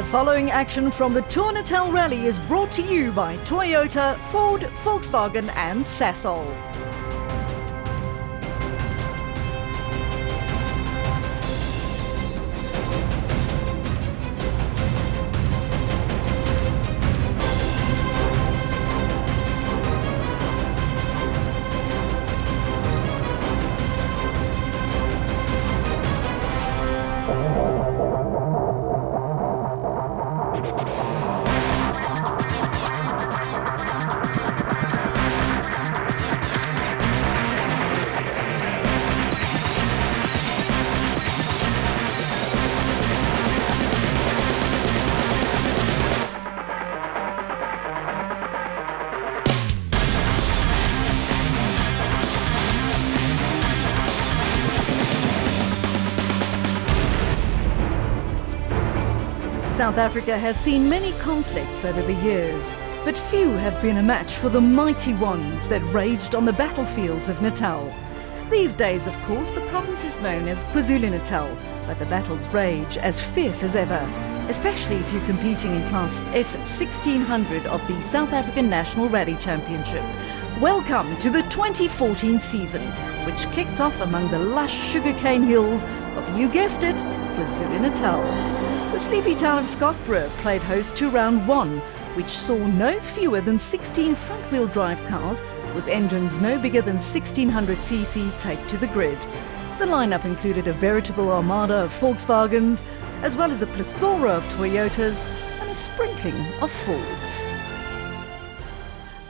The following action from the Tour Natal Rally is brought to you by Toyota, Ford, Volkswagen and Sasol. South Africa has seen many conflicts over the years, but few have been a match for the mighty ones that raged on the battlefields of Natal. These days, of course, the province is known as KwaZulu-Natal, but the battles rage as fierce as ever, especially if you're competing in Class S1600 of the South African National Rally Championship. Welcome to the 2014 season, which kicked off among the lush sugarcane hills of, you guessed it, KwaZulu-Natal. The sleepy town of Scottsboro played host to round one, which saw no fewer than 16 front-wheel drive cars with engines no bigger than 1600cc take to the grid. The lineup included a veritable armada of Volkswagens, as well as a plethora of Toyotas and a sprinkling of Fords.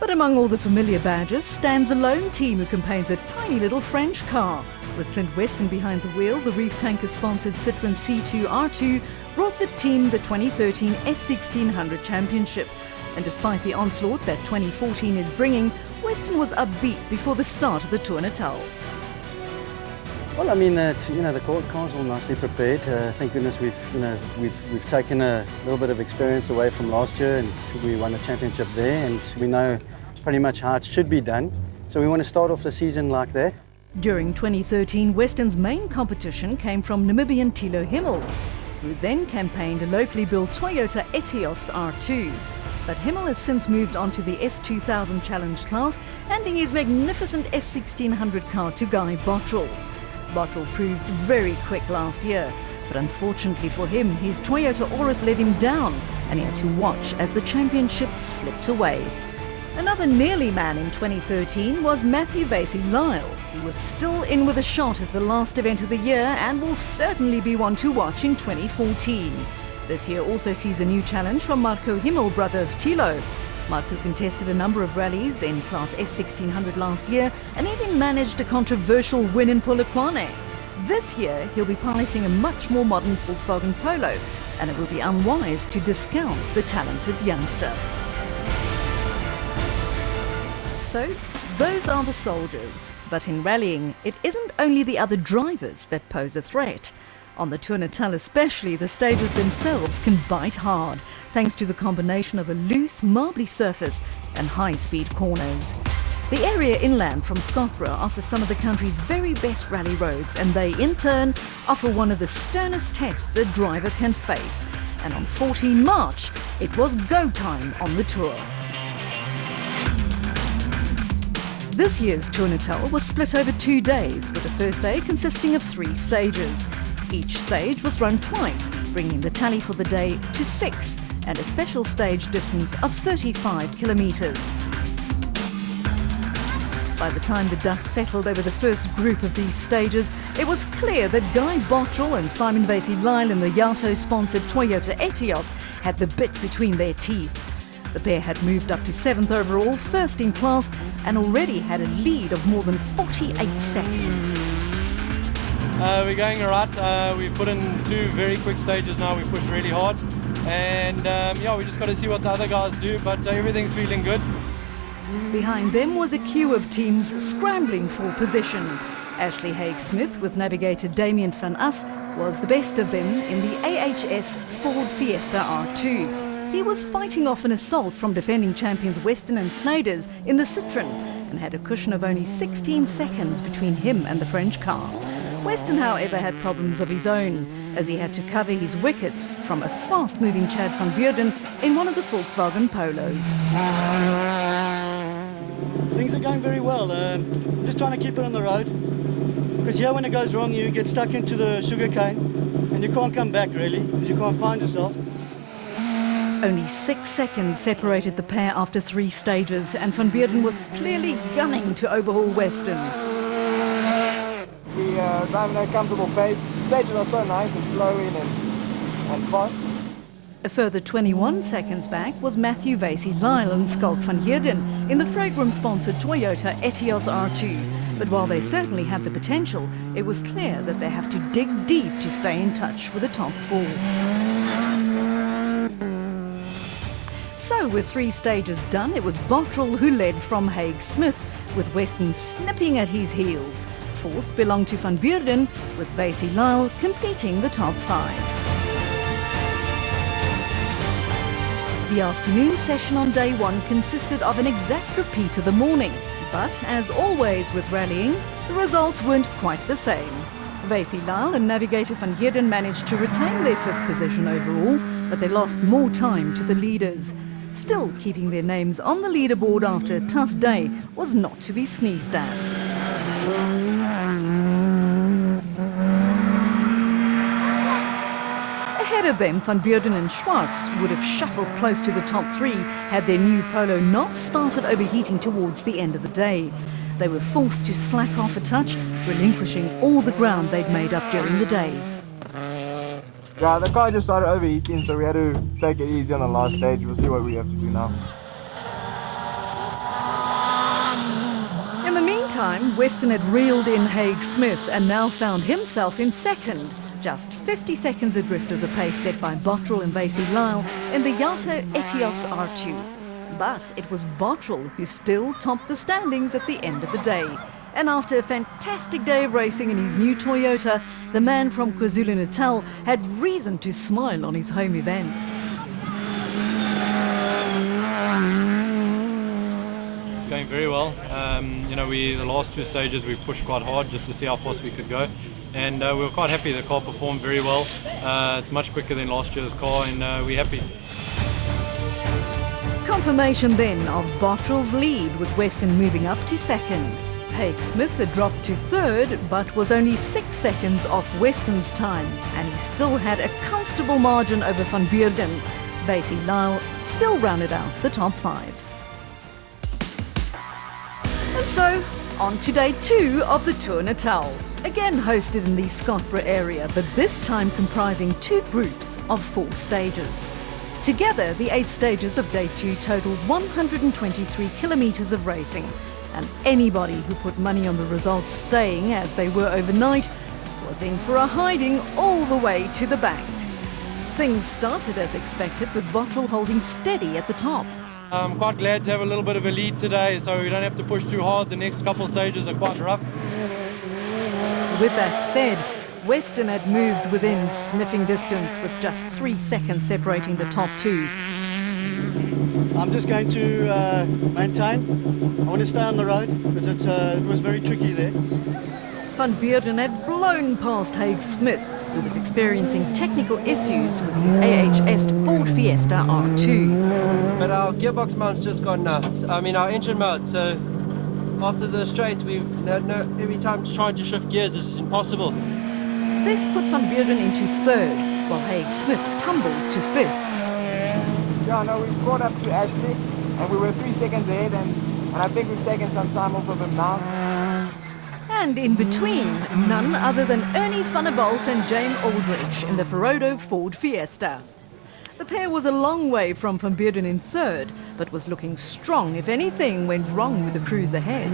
But among all the familiar badges stands a lone team who campaigns a tiny little French car. With Clint Weston behind the wheel, the Reef Tanker-sponsored Citroën C2 R2 brought the team the 2013 S1600 Championship. And despite the onslaught that 2014 is bringing, Weston was upbeat before the start of the Tour Natal. Well, I mean, the car's all nicely prepared. Thank goodness we've taken a little bit of experience away from last year, and we won a championship there, and we know pretty much how it should be done. So we want to start off the season like that. During 2013, Weston's main competition came from Namibian Thilo Himmel, who then campaigned a locally built Toyota Etios R2. But Himmel has since moved on to the S2000 Challenge class, handing his magnificent S1600 car to Guy Bottrell. Bottrell proved very quick last year, but unfortunately for him, his Toyota Auris let him down, and he had to watch as the championship slipped away. Another nearly man in 2013 was Matthew Vasey-Lyle, who was still in with a shot at the last event of the year and will certainly be one to watch in 2014. This year also sees a new challenge from Marco Himmel, brother of Thilo. Marco contested a number of rallies in Class S1600 last year and even managed a controversial win in Polokwane. This year, he'll be piloting a much more modern Volkswagen Polo, and it will be unwise to discount the talented youngster. So, those are the soldiers. But in rallying, it isn't only the other drivers that pose a threat. On the Tour Natal especially, the stages themselves can bite hard, thanks to the combination of a loose, marbly surface and high-speed corners. The area inland from Scottsboro offers some of the country's very best rally roads, and they, in turn, offer one of the sternest tests a driver can face. And on 14 March, it was go time on the Tour. This year's Tour Natal was split over 2 days, with the first day consisting of 3 stages. Each stage was run twice, bringing the tally for the day to 6, and a special stage distance of 35 kilometres. By the time the dust settled over the first group of these stages, it was clear that Guy Bottrell and Simon Vasey-Lyle in the Yato-sponsored Toyota Etios had the bit between their teeth. The pair had moved up to 7th overall, first in class, and already had a lead of more than 48 seconds. We're going all right. We've put in 2 very quick stages now. We pushed really hard. And yeah, we just got to see what the other guys do, but everything's feeling good. Behind them was a queue of teams scrambling for position. Ashley Haig-Smith with navigator Damien van As was the best of them in the AHS Ford Fiesta R2. He was fighting off an assault from defending champions Weston and Snyders in the Citroën and had a cushion of only 16 seconds between him and the French car. Weston, however, had problems of his own, as he had to cover his wickets from a fast-moving Chad van Beurden in one of the Volkswagen Polos. Things are going very well. I'm just trying to keep it on the road. Because here when it goes wrong, you get stuck into the sugar cane and you can't come back really, because you can't find yourself. Only 6 seconds separated the pair after 3 stages, and van Beurden was clearly gunning to overhaul Weston. We drive at a comfortable pace. The stages are so nice and flowing and fast. A further 21 seconds back was Matthew Vasey-Lyle and Skalk van Heerden in the Fragram-sponsored Toyota Etios R2. But while they certainly have the potential, it was clear that they have to dig deep to stay in touch with the top 4. So, with 3 stages done, it was Bottrell who led from Haig Smith, with Weston snipping at his heels. 4th belonged to van Beurden, with Vasey-Lyle completing the top 5. The afternoon session on day 1 consisted of an exact repeat of the morning, but as always with rallying, the results weren't quite the same. Vasey-Lyle and navigator van Heerden managed to retain their 5th position overall, but they lost more time to the leaders. Still, keeping their names on the leaderboard after a tough day was not to be sneezed at. Ahead of them, van Beurden and Schwartz would have shuffled close to the top 3 had their new Polo not started overheating towards the end of the day. They were forced to slack off a touch, relinquishing all the ground they'd made up during the day. Yeah, the car just started overheating, so we had to take it easy on the last stage. We'll see what we have to do now. In the meantime, Weston had reeled in Haig Smith and now found himself in 2nd, just 50 seconds adrift of the pace set by Bottrell and Vasey-Lyle in the Yato Etios R2. But it was Bottrell who still topped the standings at the end of the day. And after a fantastic day of racing in his new Toyota, the man from KwaZulu-Natal had reason to smile on his home event. Going very well. You know, the last 2 stages we pushed quite hard just to see how fast we could go, and we were quite happy. The car performed very well. It's much quicker than last year's car, and we're happy. Confirmation then of Bottrell's lead, with Weston moving up to 2nd. Haig Smith had dropped to 3rd, but was only 6 seconds off Weston's time, and he still had a comfortable margin over van Beurden. Vasey-Lyle still rounded out the top 5. And so, on to day 2 of the Tour Natal. Again hosted in the Scottsboro area, but this time comprising 2 groups of 4 stages. Together, the 8 stages of day 2 totaled 123 kilometres of racing, and anybody who put money on the results staying as they were overnight was in for a hiding all the way to the bank. Things started as expected, with Bottrell holding steady at the top. I'm quite glad to have a little bit of a lead today, so we don't have to push too hard. The next couple of stages are quite rough. With that said, Weston had moved within sniffing distance, with just 3 seconds separating the top 2. I'm just going to maintain. I want to stay on the road because it was very tricky there. Van Beurden had blown past Haig Smith, who was experiencing technical issues with his AHS Ford Fiesta R2. But our gearbox mount's just gone nuts. I mean, our engine mount. So after the straight, we've had every time trying to shift gears, this is impossible. This put Van Beurden into 3rd, while Haig Smith tumbled to 5th. Yeah, no, we've caught up to Ashley, and we were 3 seconds ahead, and I think we've taken some time off of him now. And in between, none other than Ernie van der Walt and James Aldridge in the Ferodo Ford Fiesta. The pair was a long way from Van Beurden in 3rd, but was looking strong if anything went wrong with the crews ahead.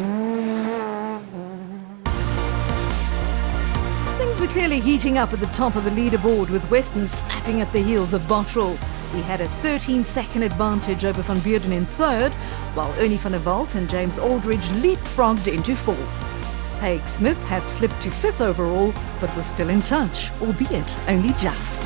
Things were clearly heating up at the top of the leaderboard, with Weston snapping at the heels of Bottrell. He had a 13-second advantage over Van Beurden in 3rd, while Ernie van der Walt and James Aldridge leapfrogged into 4th. Haig Smith had slipped to 5th overall, but was still in touch, albeit only just.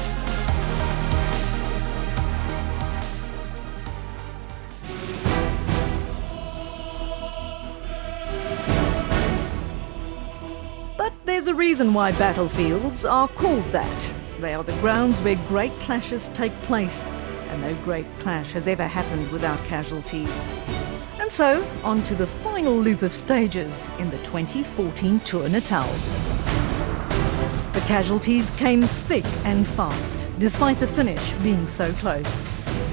There's a reason why battlefields are called that. They are the grounds where great clashes take place, and no great clash has ever happened without casualties. And so, on to the final loop of stages in the 2014 Tour Natal. The casualties came thick and fast, despite the finish being so close.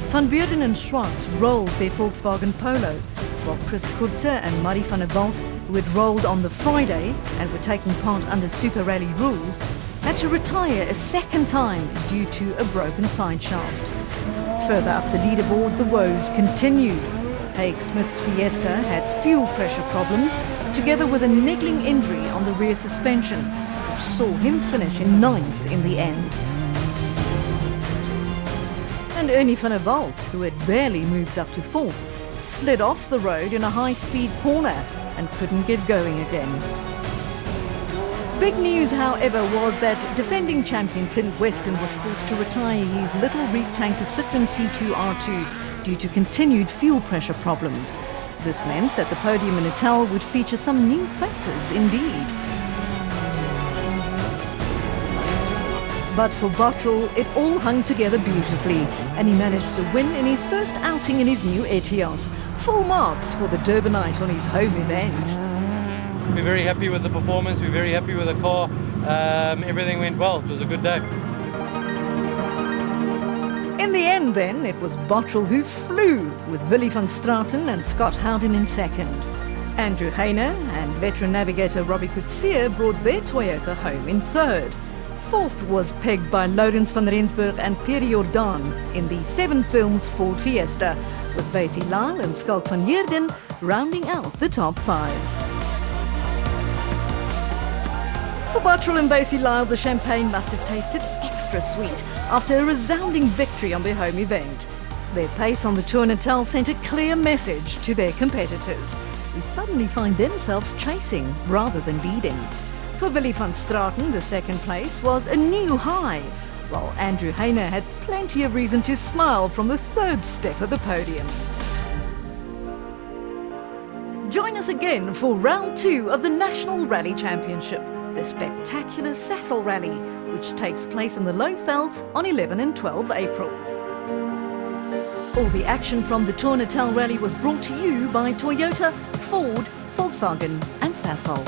Van Beurden and Schwartz rolled their Volkswagen Polo, while Chris Kurzer and Mari van der Walt, who had rolled on the Friday and were taking part under Super Rally rules, had to retire a second time due to a broken side shaft. Further up the leaderboard, the woes continued. Haig Smith's Fiesta had fuel pressure problems, together with a niggling injury on the rear suspension, which saw him finish in 9th in the end. And Ernie van der Walt, who had barely moved up to 4th, slid off the road in a high-speed corner and couldn't get going again. Big news, however, was that defending champion Clint Weston was forced to retire his little reef tanker Citroen C2 R2 due to continued fuel pressure problems. This meant that the podium in Natal would feature some new faces indeed. But for Bottrell, it all hung together beautifully, and he managed to win in his first outing in his new Etios. Full marks for the Durbanite on his home event. We're very happy with the performance, we're very happy with the car. Everything went well, it was a good day. In the end then, it was Bottrell who flew, with Willie van Straten and Scott Howden in second. Andrew Heine and veteran navigator Robbie Coetzee brought their Toyota home in third. Fourth was pegged by Lourens van Rensburg and Pierre Jordan in the 7 Films Ford Fiesta, with Vacy Lyle and Skalk van Heerden rounding out the top 5. For Bottrell and Vacy Lyle, the champagne must have tasted extra sweet after a resounding victory on their home event. Their pace on the Tour Natal sent a clear message to their competitors, who suddenly find themselves chasing rather than leading. For Willie van Straten, the second place was a new high, while Andrew Heine had plenty of reason to smile from the third step of the podium. Join us again for round 2 of the National Rally Championship, the spectacular Sassel Rally, which takes place in the Lowveld on 11 and 12 April. All the action from the Tour Natal Rally was brought to you by Toyota, Ford, Volkswagen and Sassel.